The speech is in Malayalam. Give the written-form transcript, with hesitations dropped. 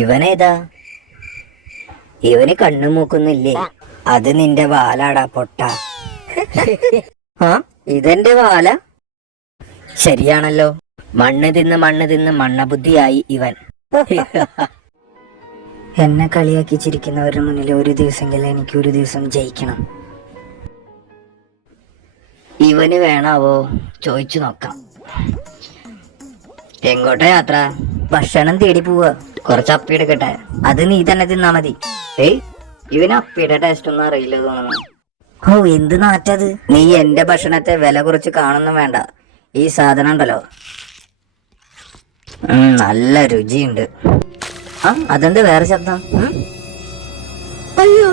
ഇവനേതാ? ഇവന് കണ്ണു മൂക്കുന്നില്ലേ? അത് നിന്റെ വാലാടാ പൊട്ട. ആ, ഇതെന്റെ വാല. ശരിയാണല്ലോ. മണ്ണ് തിന്ന് മണ്ണബുദ്ധിയായി ഇവൻ. എന്നെ കളിയാക്കി ചിരിക്കുന്നവരുടെ മുന്നിൽ ഒരു ദിവസമെങ്കിലും എനിക്ക് ഒരു ദിവസം ജയിക്കണം. ഇവന് വേണാവോ? ചോദിച്ചു നോക്കാം. എങ്ങോട്ടാ യാത്ര? ഭക്ഷണം തേടി പോവാ. കുറച്ച് അപ്പി എടുക്കട്ടെ. അത് നീ തന്നെ തിന്നാ മതി. ഇവന് അപ്പിയുടെ ടേസ്റ്റ് ഒന്നും അറിയില്ല തോന്നുന്നു. ഓ, എന്ത് നാറ്റത്. നീ എന്റെ ഭക്ഷണത്തെ വില കുറച്ച് കാണുന്നു വേണ്ട. ഈ സാധനം ഉണ്ടല്ലോ, നല്ല രുചിയുണ്ട്. ആ, അതെന്ത് വേറെ ശബ്ദം? അയ്യോ,